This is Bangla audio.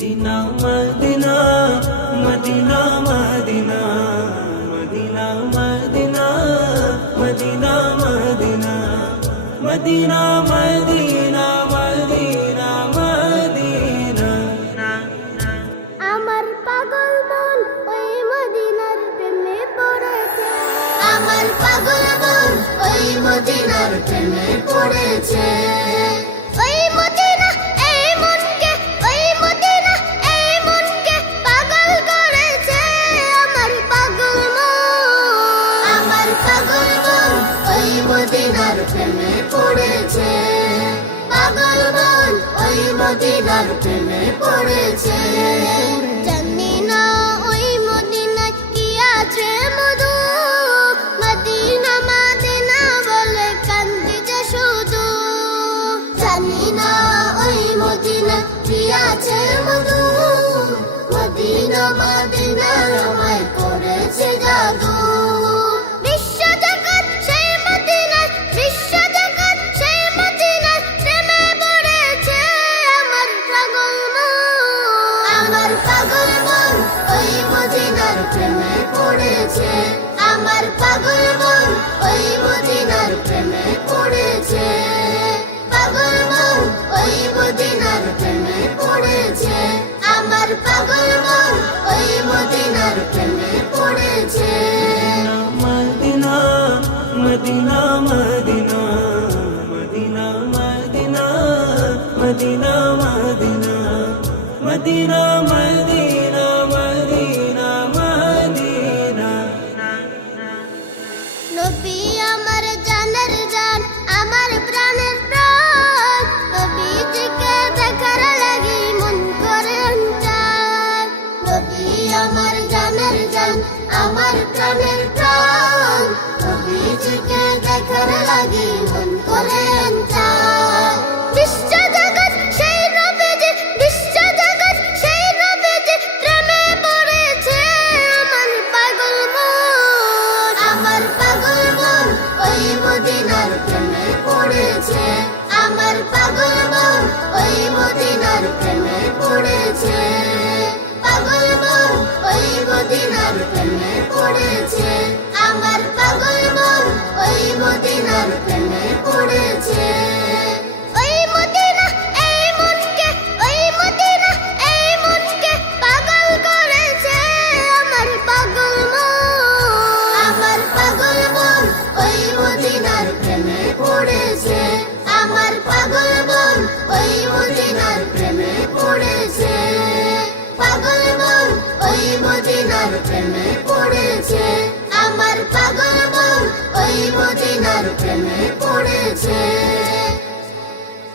Medina Medina Medina Medina Medina Medina Medina Medina Medina Medina Medina Medina. আমার পাগল মন ওই মদিনার প্রেমে পড়েছে, আমার পাগল মন ওই মদিনার প্রেমে পড়েছে। ওই মদিনা এই মনকে, ওই মদিনা এই মনকে পাগল করেছে। আমার পাগল মন, আমার পাগল মন ওই মদিনার প্রেমে পড়েছে। পাগল মন ওই মদিনার প্রেমে পড়েছে। জানি না ওই মদিনায় কি আছে মধু, মদিনা মদিনা বলে কান্দিছে শুধু। জানি না ওই মদিনায় কি আছে মধু, মদিনা মদিনা আমায় করেছে জাদু। বিশ্ব জগৎ সেই মদিনায়, বিশ্ব জগৎ সেই মদিনায় প্রেমে পড়েছে। আমার পাগল মন, আমার পাগল মন ওই মদিনার প্রেমে পড়েছে। আমার পাগল মন ওই মদিনার প্রেমে পড়েছে। পাগল মন ওই মদিনার প্রেমে পড়েছে। আমার পাগল মন ওই মদিনার প্রেমে পড়েছে। Medina Medina Medina Medina Medina Medina Medina Medina Medina Medina Medina. নবী আমার জানের জান, আমার প্রাণের প্রাণ, নবীজিকে দেখার লাগি মন করে অঞ্চল। নবী আমার জানের জান, আমার প্রাণের প্রাণ, নবীজিকে দেখার লাগি মন করে অঞ্চল। বিশ্ব জগৎ সেই নবীজি, বিশ্ব জগৎ সেই নবীজি প্রেমে পড়েছে। আমার পাগল মন, আমার পাগল মন ওই মদিনার প্রেমে পড়েছে। আমার পাগল মন ওই মদিনার প্রেমে পড়েছে। পাগল মন ওই মদিনার প্রেমে পড়েছে। আমার পাগল মন ওই মদিনার প্রেমে পড়েছে। ওই মদিনা এই মনকে, ওই মদিনা এই মনকে পাগল করেছে। আমার পাগল মন, আমার পাগল মন ওই মদিনার প্রেমে পড়েছে। আমার পাগল মন ওই মদিনার প্রেমে পড়েছে। পাগল মন ওই মদিনার প্রেমে পড়েছে।